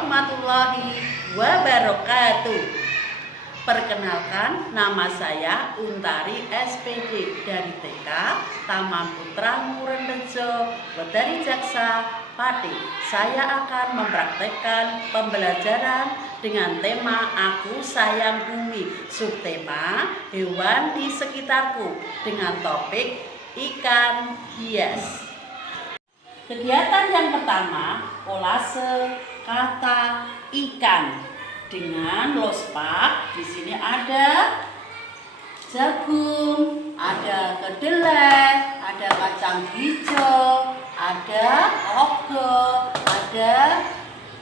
warahmatullahi wabarakatuh. Perkenalkan, nama saya Untari SPD dari TK Taman Putra Ngurenrejo, Wedari Jaksa, Pati. Saya akan mempraktekkan pembelajaran dengan tema Aku Sayang Bumi, subtema hewan di sekitarku, dengan topik ikan hias. Kegiatan yang pertama, kolase kata ikan dengan lospak. Di sini ada jagung, ada kedelai, ada kacang hijau, ada ogo, ada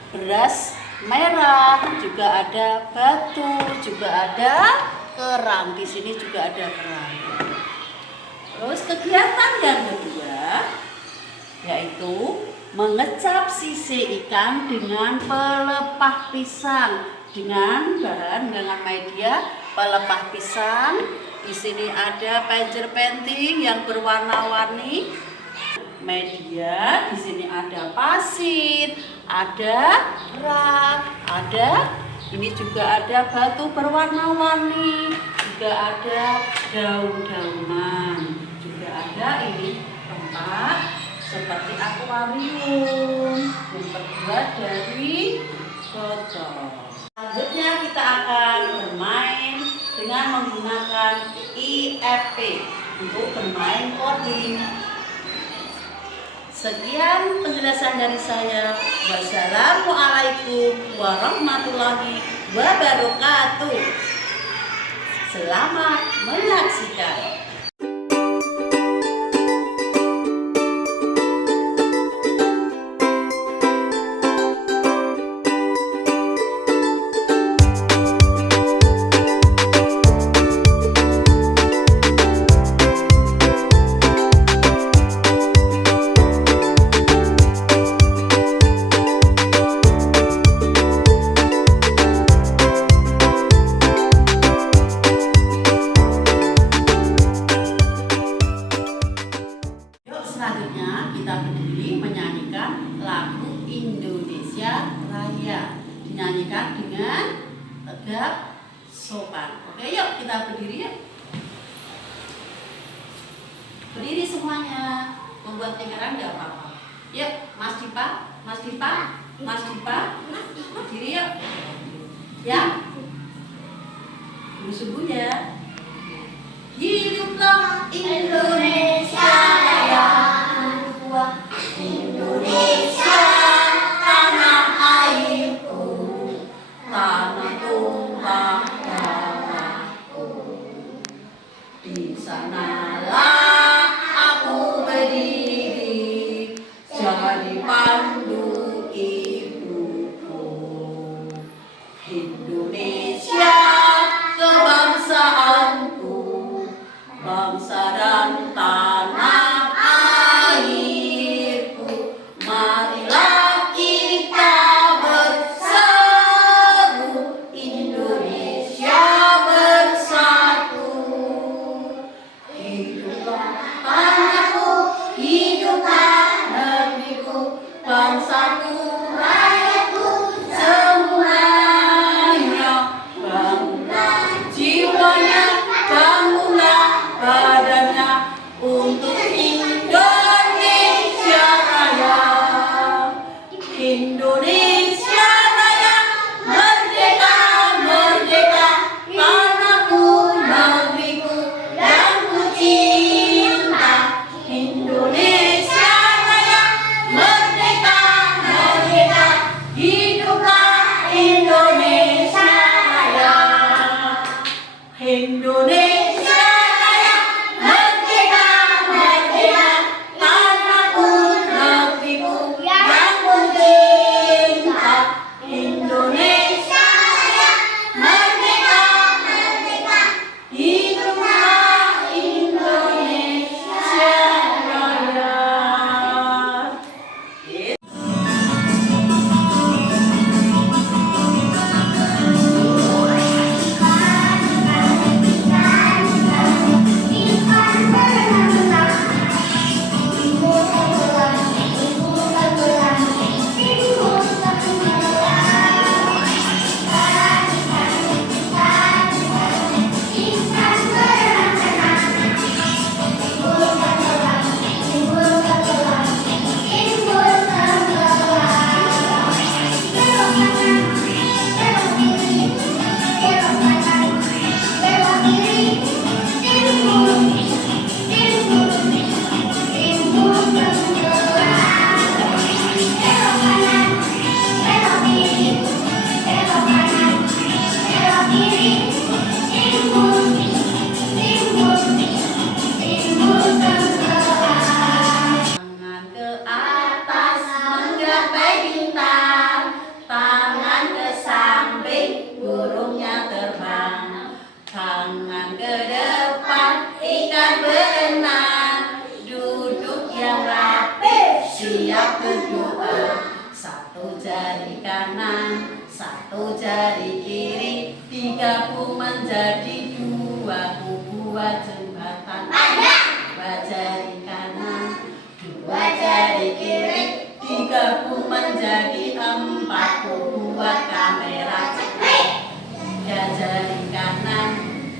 beras merah, juga ada batu, juga ada kerang. Di sini juga ada kerang. Terus kegiatan yang kedua yaitu mengecap sisi ikan dengan pelepah pisang, dengan media pelepah pisang. Di sini ada pager penting yang berwarna-warni. Media di sini ada pasir, ada rak, ini juga ada batu berwarna-warni, juga ada daun-daunan, juga ada ini tempat seperti akuarium yang terbuat dari botol. Selanjutnya kita akan bermain dengan menggunakan IFP untuk bermain coding. Sekian penjelasan dari saya. Wassalamualaikum warahmatullahi wabarakatuh. Selamat menyaksikan. Selanjutnya kita berdiri menyanyikan lagu Indonesia Raya, dinyanyikan dengan tegap sopan. Oke, yuk kita berdiri yuk. Berdiri semuanya, membuat lingkaran nggak apa-apa. Yuk, Mas Dipa, berdiri yuk. Ya, sungguh ya. Hiduplah Indonesia Raya, Indonesia tanah airku, tanah tumpah darahku. Di sanalah aku berdiri, jadi pandu ibuku. Indonesia kebangsaanku, bangsa dan tanah airku. Marilah kita berseru, Indonesia bersatu. Hiduplah tanahku, hiduplah negeriku, bangsaku, rakyatku semuanya. Bangunlah jiwanya, bangunlah badannya untuk Indonesia Raya. Indonesia Raya, merdeka, merdeka, tanahku, negeriku yang ku cinta. Indonesia Raya, merdeka, merdeka, hiduplah Indonesia Raya. Indonesia Raya, merdeka, merdeka, tanahku, negeriku yang ku cinta. kanan, satu jari kiri, digabung menjadi dua, ku buat jembatan. Dua jari kanan, dua jari kiri, digabung menjadi empat, ku buat kamera. Tiga jari kanan,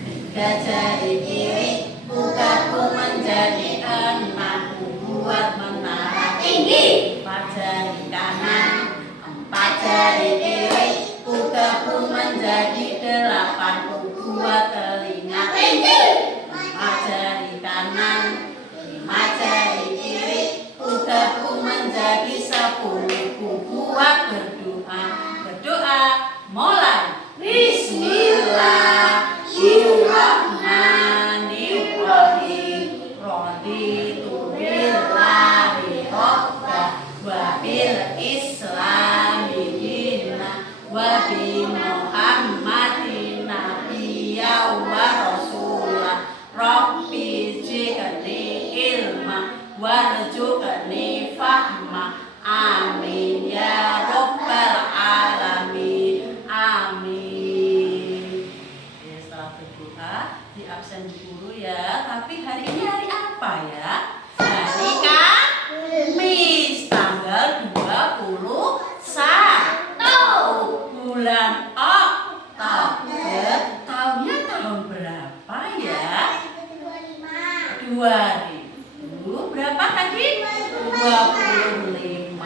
tiga jari kiri, ku gabung menjadi enam, ku buat menara tinggi. Empat jari kanan, empat jari kiri, ku gabung menjadi delapan, ku buat telinga tinggi. Lima jari kanan, lima jari kiri, ku gabung menjadi sepuluh, ku buat berdoa. Berdoa mulai. Bismillahirrahmanirrahim. Raditu billahi rabba wa bil islami dina wa bi Muhammadin nabiyya wa rasulah. Rabbi zidni ilma warzuqni fahma. Amin ya rabbal alamin. Amin. Ya, setelah berdoa di absen guru ya. Tapi hari ini hari apa ya? Hari Kamis, tanggal 21 bulan Oktober. Tahunnya tahun berapa ya? 2000 berapa tadi? 25.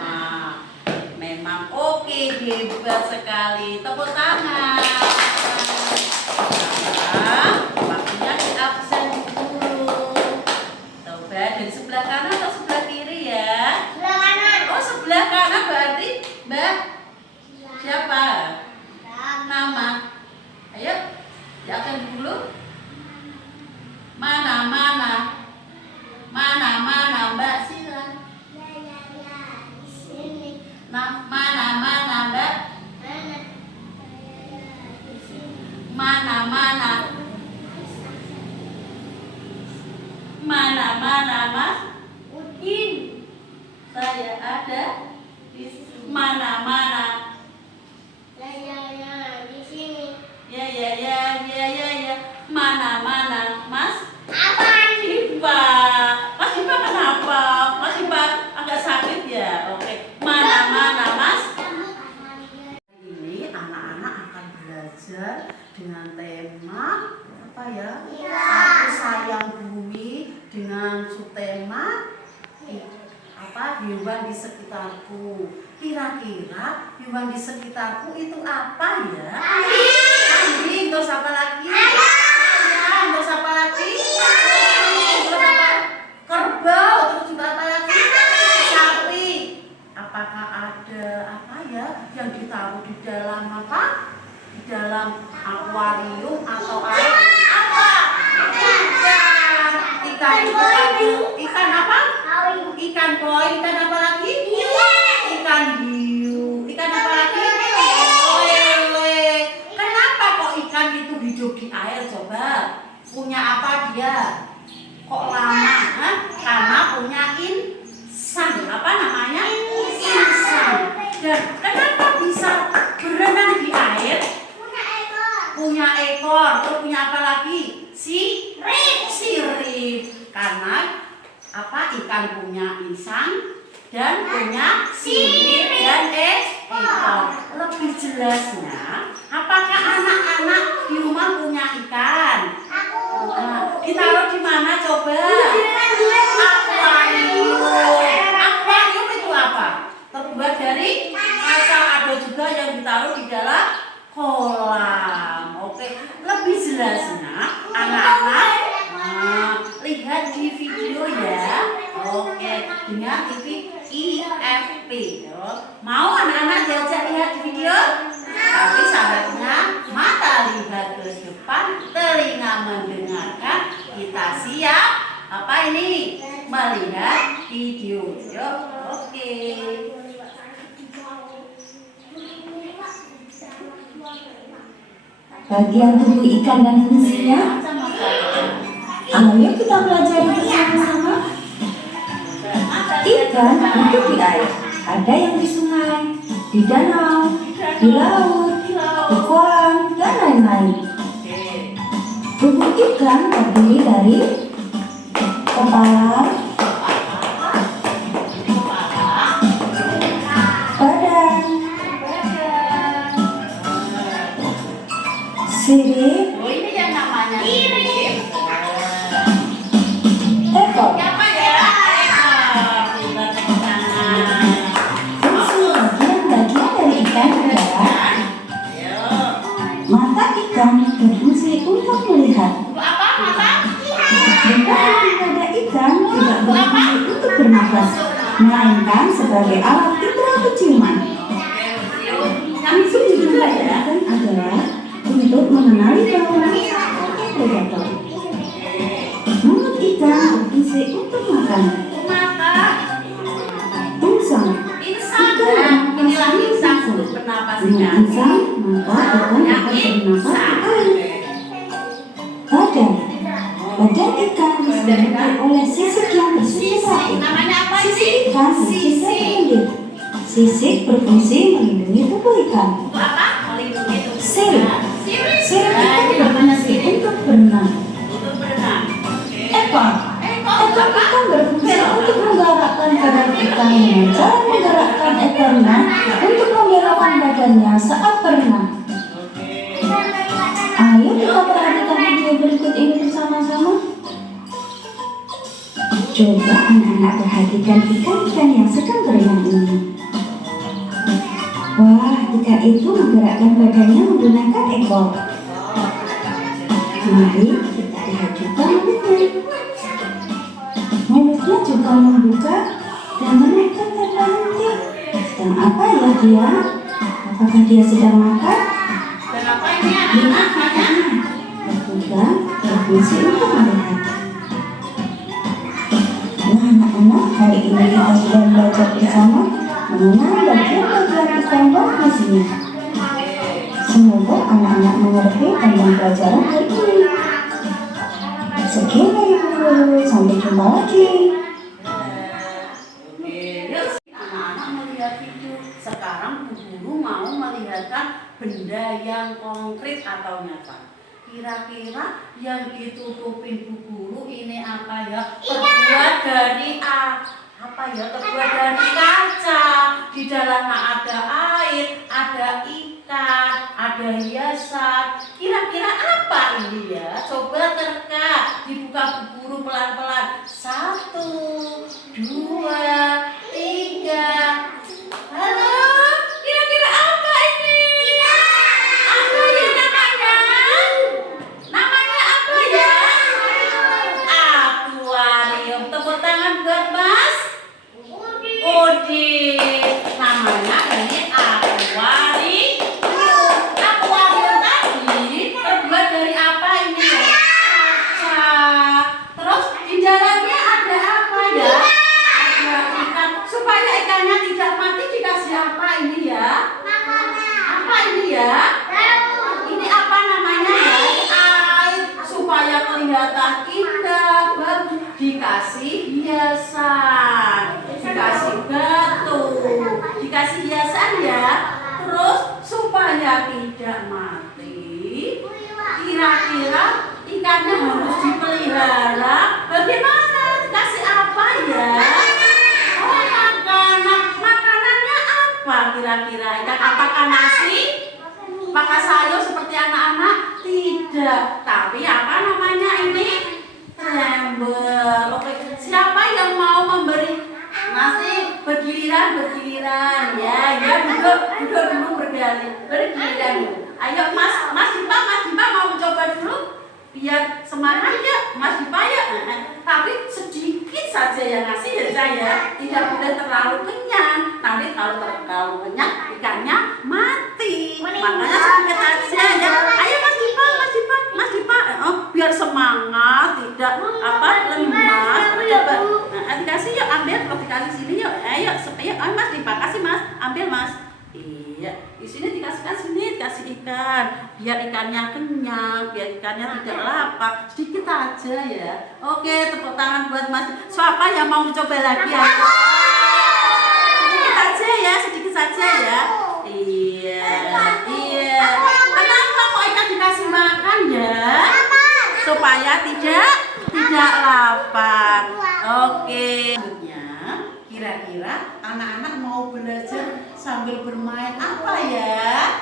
Memang oke, hebat sekali. Tepuk tangan. Sekarang waktunya di absen dulu. Coba dari sebelah kanan atau sebelah kiri ya? Sebelah kanan. Oh, sebelah kanan berarti Mbak siapa? Nama. Ayo, di absen dulu. Mana Mbak, silakan. Nah, mana Mbak? Mana Mas? Udin. Saya ada di mana? Di sini. Ya. Mana Mas? Apaan? Sipa. Mas Sipa kenapa? Mas Sipa agak sakit ya? Oke. Mana Mas? Ini anak-anak akan belajar dengan tema apa ya? Aku sayang bumi, dengan subtema hewan di sekitarku. Kira-kira hewan di sekitarku itu apa ya? Kambing, terus apa lagi? Ayam, terus apa lagi? Terus apa? Kerbau, terus juga apa lagi? Sapi. Apakah ada apa ya yang ditaruh di dalam apa? Di dalam akuarium atau air? Apa? Ikan itu ada. Ikan apa? Ikan koi. Ikan apa lagi? Ikan hiu. Ikan apa lagi? Lele. Kenapa kok ikan itu hidup di air? Coba. Punya apa dia? Kok lama? Hah? Karena punya insan. Apa namanya? Insan. Dan kenapa bisa berenang di air? Punya ekor. Terus punya apa lagi? Sirip. Karena apa? Ikan punya insan dan punya sirip dan ekor. Lebih jelasnya, apakah anak-anak di rumah punya ikan? Nah, ditaruh di mana coba? Akuarium. Akuarium itu apa? Terbuat dari kaca. Ada juga yang ditaruh di dalam kolam. Oke, lebih jelasnya anak-anak lihat di video ya. Oke, dengan TV IFP. Mau anak-anak diajak lihat di video? Tapi syaratnya mata lihat ke depan, telinga mendengarkan. Kita siap apa ini? Melihat video. Yuk, oke. Bagian tubuh ikan dan fungsinya. Ayo kita pelajari bersama-sama. Ikan hidup di air. Ada yang di sungai, di danau, di laut, di kolam, dan lain-lain. Oke. Tubuh ikan terdiri dari kepala, badan, sirip, Oh, ini yang namanya sirip. ekor. Apa ya? Ekor. Kita tepuk tangan. Fungsi bagian-bagian dari ikan adalah Ayo. mata ikan berfungsi untuk melihat. Apa? Mata? Bukan pada ikan tidak berfungsi untuk bernafas, melainkan sebagai alat indera penciuman. Oke, cium. Fungsi juga ikan adalah untuk mengenali bau atau predator. Mulut ikan berfungsi untuk makan. Mata. Insang. Insang. Nah, inilah insang untuk bernapas Dengan ikan. insang, maka ikan Yang dapat bernafas di insang. air. Badan. Badan ikan diselimuti oleh sisik yang bersifat. Namanya apa Sisik sih? ikan bersifat terendit. Sisik berfungsi melindungi tubuh ikan. Untuk apa? Melindungi tubuh. Sirip. Sirip. Sirip Nah, ikan ini namanya berfungsi sirip. untuk berenang. Untuk berenang. Oke. Ekor. Ekor. Ekor Apa? ikan berfungsi untuk menggerakkan badan ikan dengan cara menggerakkan ekornya untuk membelokkan badannya saat berenang. Oke. Ayo kita perhatikan video berikut ini bersama-sama. Coba anak-anak perhatikan ikan-ikan yang sedang berenang ini. Wah, ikan itu menggerakkan badannya menggunakan ekor. Mari kita lihat juga mulutnya. Mulutnya juga membuka dan menutup berhenti. Sedang apa ya dia? Apakah dia sedang makan? Dan apa ini anak-anak? Juga berfungsi untuk melihat. Nah anak-anak, hari ini kita sudah belajar bersama mengenal bagian-bagian ikan dan fungsinya. Semoga anak-anak mengerti tentang pelajaran hari ini. Sekian dari Ibu Guru, sampai jumpa lagi. Oke, yuk anak-anak melihat video. Sekarang Bu Guru mau melihatkan benda yang konkret atau nyata. Kira-kira yang ditutupin Bu Guru ini apa ya? Terbuat dari apa ya? Terbuat dari kaca. Di dalamnya ada air, ada ikan, ada hiasan. Kira-kira apa ini ya? Coba terka, dibuka Bu Guru pelan-pelan. 1, 2, 3. Halo, kira-kira apa ini? Apa ya namanya? Namanya apa ya? Akuarium. Tepuk tangan buat Mas Udi. Namanya ini akuarium. Akuarium tadi terbuat dari apa ini? Kaca. Terus di dalamnya ada apa ya? Ada ikan. Supaya ikannya tidak mati dikasih apa ini ya? Apa ini ya? Ini apa namanya ya? Air supaya kelihatan indah, bagus. Dikasih hiasan, dikasih batu, dikasih hiasan ya. Terus supaya tidak mati, kira-kira ikannya harus dipelihara. Bagaimana? Dikasih apa ya? Oh, makanan. Makanannya apa kira-kira? Ikan apakah nasi? Makan sayur seperti anak-anak? Tidak. Tapi apa namanya ini? Trembel. Oke. Siapa yang mau memberi nasi bergiliran ya? Ya duduk dulu bergiliran dulu. Ayo Mas Dipa mau mencoba dulu biar semangat ya Mas Dipa ya. Tapi sedikit saja yang ngasih ya saya. Tidak boleh terlalu kenyang. Nanti kalau terlalu kenyang ikannya mati. Makanya sedikit aja ya. Ayo Mas Dipa. Biar semangat, tidak lemas. Coba. Nah, dikasih yuk, ambil. Kalau dikasih sini yuk. Ayo Mas Dipa, kasih Mas. Ambil Mas. Iya, di sini dikasihkan sini, dikasih ikan. Biar ikannya kenyang, biar ikannya tidak lapar. Sedikit aja ya. Oke, tepuk tangan buat Mas. Siapa yang mau mencoba lagi ya? Sedikit saja ya. Iya. supaya tidak lapar. Oke. Selanjutnya, kira-kira anak-anak mau belajar sambil bermain apa ya?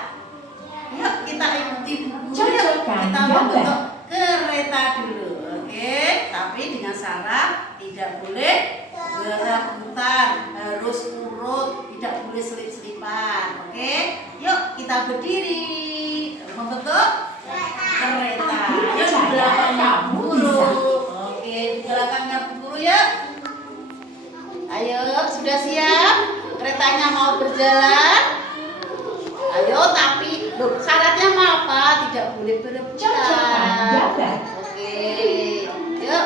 Yuk kita ikuti buku. Yuk kita membentuk kereta dulu. Oke, tapi dengan syarat tidak boleh berebutan, harus urut, tidak boleh selip-selipan. Oke, yuk kita berdiri membentuk kereta. Yuk di belakangnya Bu Guru. Oke, di belakangnya Bu Guru ya. Ayo, sudah siap? Keretanya mau berjalan? Ayo, tapi syaratnya apa? Tidak boleh berebutan. Oke, yuk,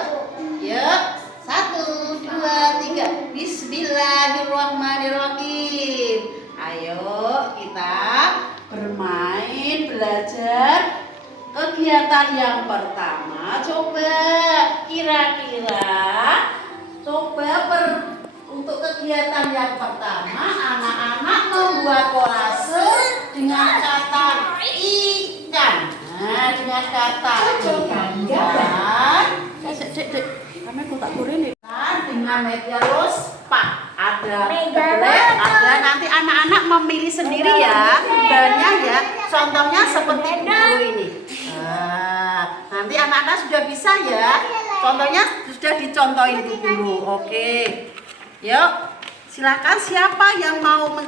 yuk. 1, 2, 3. Bismillahirrahmanirrahim. Ayo kita bermain, belajar. Kegiatan yang pertama, coba kira-kira untuk kegiatan yang pertama, anak-anak membuat kolase dengan kata ikan. Nah, dengan kata ikan. Kami tak kurin dengan media rospa. Ada nanti anak-anak memilih sendiri ya bahannya ya. Contohnya seperti buku ini. Nanti anak-anak sudah bisa ya. Contohnya sudah dicontohin dulu. Oke. Yuk, silakan siapa yang mau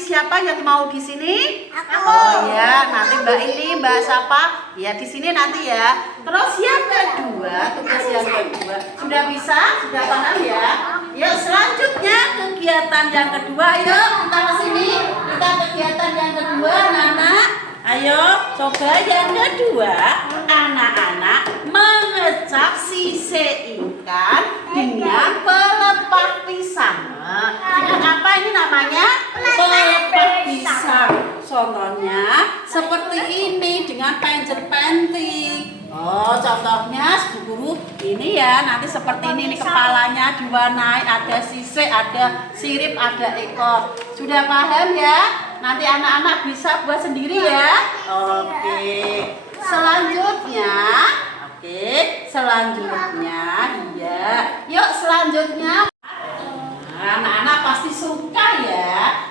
siapa yang mau di sini? Oh ya, nanti Mbak ini, Mbak siapa? Ya di sini nanti ya. Terus yang kedua, tugas yang kedua sudah bisa, sudah paham ya? Yuk selanjutnya kegiatan yang kedua, yuk kita ke sini. Kita kegiatan yang kedua, anak-anak. Ayo, coba yang kedua, anak-anak mengecap sisik ikan dengan pelepah pisang. Dengan apa ini namanya? Pelepah pisang. Contohnya seperti ini dengan pentil-pentil. Oh, contohnya Bu Guru ini ya, nanti seperti ini kepalanya diwarnai, ada sisik, ada sirip, ada ekor. Sudah paham ya? Nanti anak-anak bisa buat sendiri ya. Oke. Selanjutnya, iya. Yuk selanjutnya. Anak-anak pasti suka ya.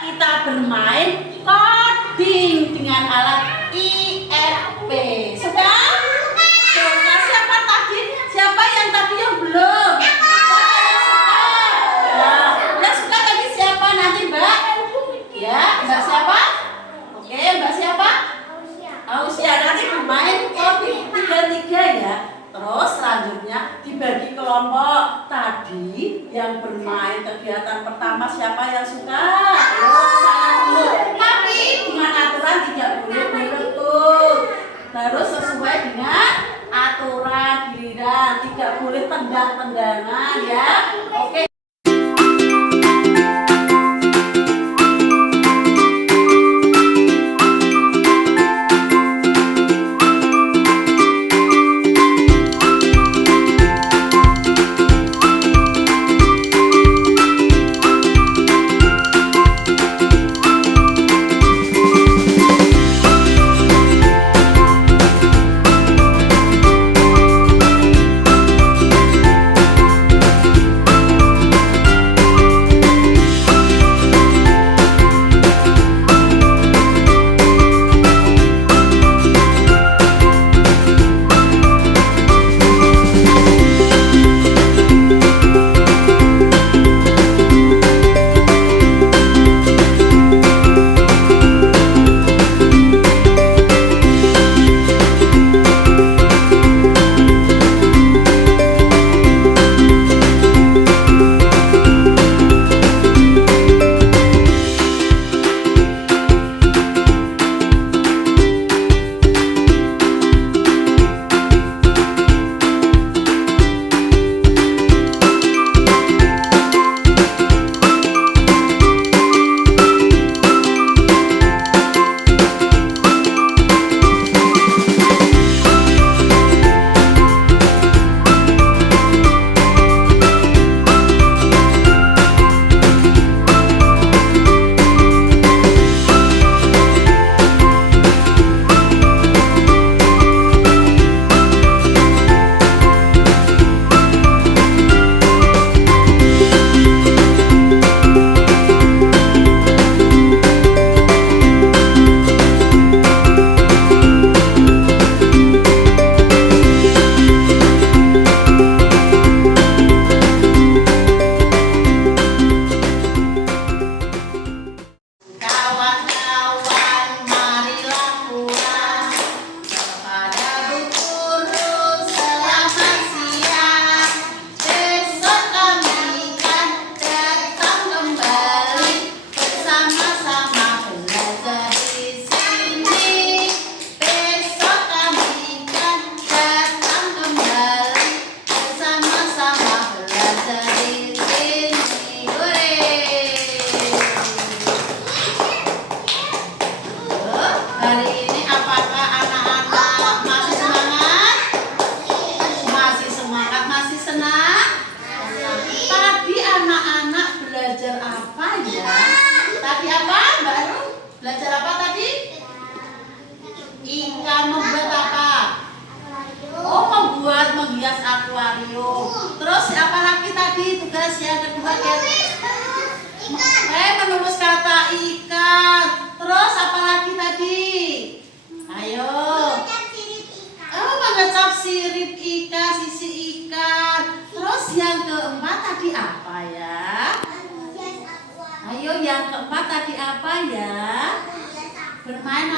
Kita bermain coding dengan alat IFP. Sudah? Sudah. Siapa tadi? Siapa yang tadi yang belum? Yang suka tadi siapa nanti Mbak? Ya, Mbak siapa? Oke, Mbak siapa? Ausia. Nanti bermain coding 3-3 ya. Terus selanjutnya dibagi kelompok. Tadi yang bermain kegiatan pertama siapa yang suka? Ayo sana dulu. Tapi dengan aturan tidak boleh berebut. Terus sesuai dengan aturan giliran, tidak boleh tendang-tendangan ya. Oke.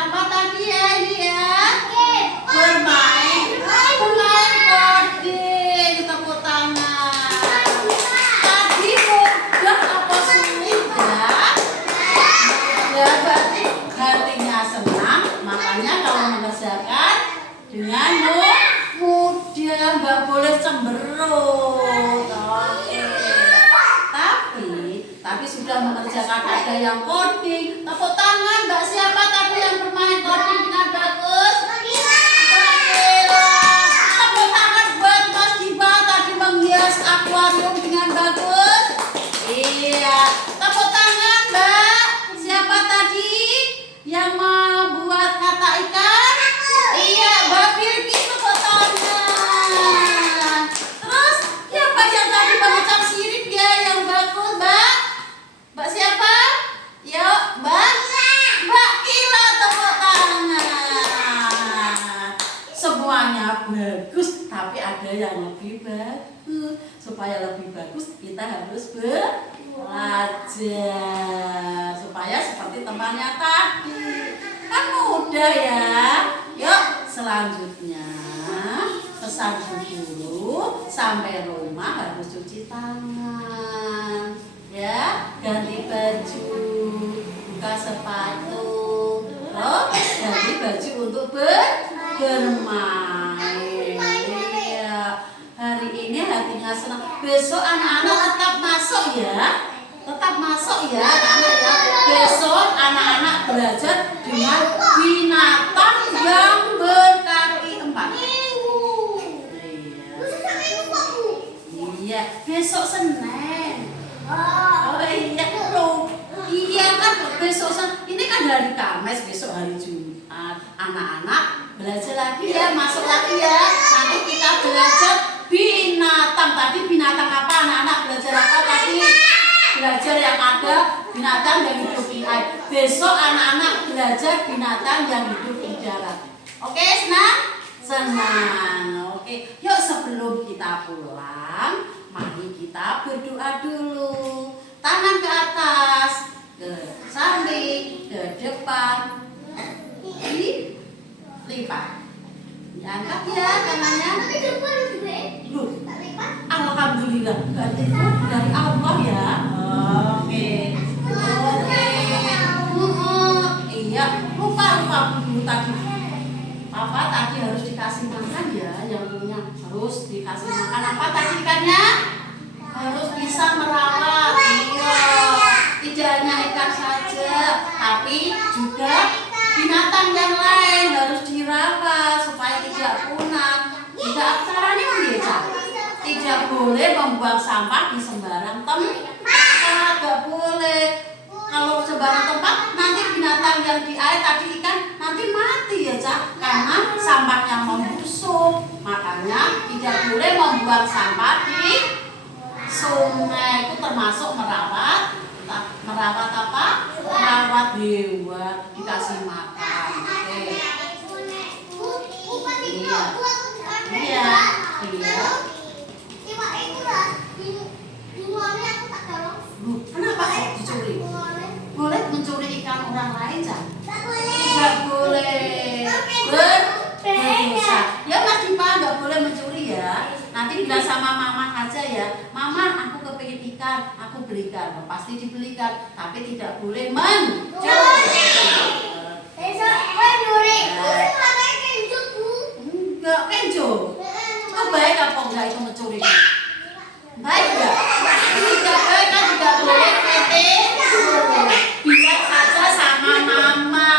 Apa tadi ya ini ya? Bermain coding. Tepuk tangan. Tadi mudah apa sulit ya? Ya berarti hatinya senang. Makanya kalau mengerjakan dengan mudah, nggak boleh cemberut. Oke. Tapi sudah mengerjakan ada yang coding. Tepuk tangan, Mbak. Siapa tadi yang bermain coding dengan bagus? Bagila. Tepuk tangan buat Mas Diba tadi menghias akuarium dengan bagus. Iya. Tepuk tangan, Mbak. Siapa tadi yang membuat kata ikan? Iya, Mbak Bilkis. Tepuk tangan. Terus siapa yang tadi mengucap sirip ya yang bagus, Mbak? Mbak siapa? Yuk, Mbak Kila, tepuk tangan. Semuanya bagus, tapi ada yang lebih bagus. Supaya lebih bagus, kita harus belajar. Supaya seperti temannya tadi. Kan mudah ya. Yuk, selanjutnya pesan guru sampai rumah harus cuci tangan. Ya, ganti baju, buka sepatu, terus ganti baju untuk bermain. Ya, hari ini hatinya senang. Besok anak-anak tetap masuk ya, anak-anak ya. Besok anak-anak belajar dengan binatang yang berkaki 4. Iya, besok Senin. Oh iya, loh. Iya kan besok ini kan hari Kamis, besok hari Jumat. Anak-anak belajar lagi ya, masuk lagi ya. Nanti kita belajar binatang. Tadi binatang apa? Anak-anak belajar apa tadi? Belajar yang ada binatang yang hidup di air. Besok anak-anak belajar binatang yang hidup di darat. Oke, senang? Senang. Oke, yuk sebelum kita pulang, mari kita berdoa dulu. Tangan ke atas, ke samping, ke depan, dilipat. Diangkat ya tangannya. Loh, alhamdulillah, berarti itu dari Allah ya. Oke. Iya, lupa dulu tadi. Papa tadi harus dikasih makan ya, yang punya harus dikasih makan. Apa tadi ikannya? Harus bisa merawat. Iya. Tidak hanya ikan saja, tapi juga binatang yang lain harus dirawat supaya tidak punah. Tidak caranya biasa. Tidak boleh membuang sampah di sembarang tempat. Tidak boleh. Kalau sembarang tempat nanti binatang yang di air tadi ikan nanti mati ya Cak, karena sampahnya membusuk. Makanya tidak boleh membuang sampah di sungai. Itu termasuk merawat apa? Merawat hewan, dikasih makan. Oke. Iya. Kenapa kok dicuri? Boleh mencuri ikan orang lain, Cak? Tidak boleh. Berdosa. Ya Mas Dipa nggak boleh mencuri ya. Nanti bilang sama mama aja ya. Mama, aku kepingin ikan, aku belikan. Pasti dibelikan, tapi tidak boleh mencuri. Enggak, kenjo. Oh baik apa enggak itu mencuri? Baik enggak? Tidak baik kan tidak boleh bilang saja sama mama.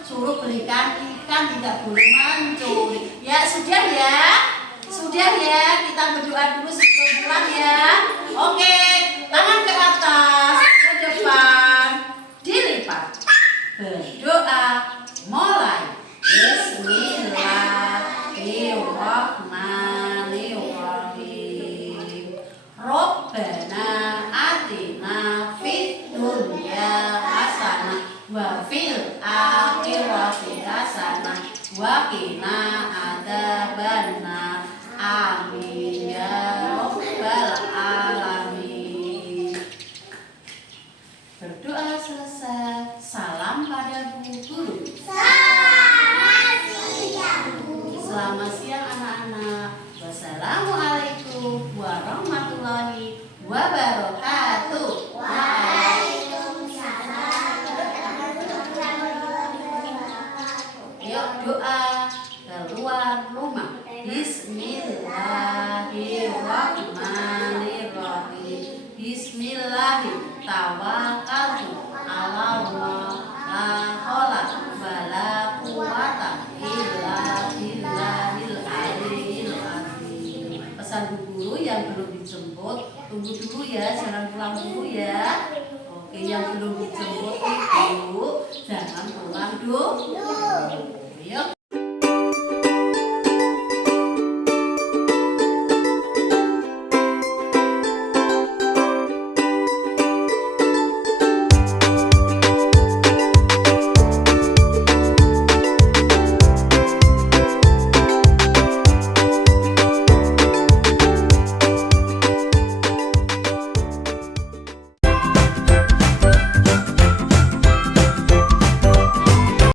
Suruh belikan ikan, tidak boleh mencuri. Ya sudah ya. Sudah ya, kita berdoa dulu sebelum pulang ya. Oke, tangan ke atas, ke depan, dilipat. Berdoa, mulai. Bismillahirrahmanirrahim. Rabbana atina fid dunya hasanah wa fil akhirati hasanah wa qina adzabannar. Amin ya rabbal alamin. Berdoa selesai. Salam pada guru. berdoa keluar rumah. Bismillahirrahmanirrahim. Bismillahirrahmanirrahim. Tawakkaltu 'alallah la haula wala quwata illa billahil aliyyil azim. Pesan Bu Guru yang belum dijemput, tunggu dulu ya, jangan pulang dulu ya. Oke, yang belum dijemput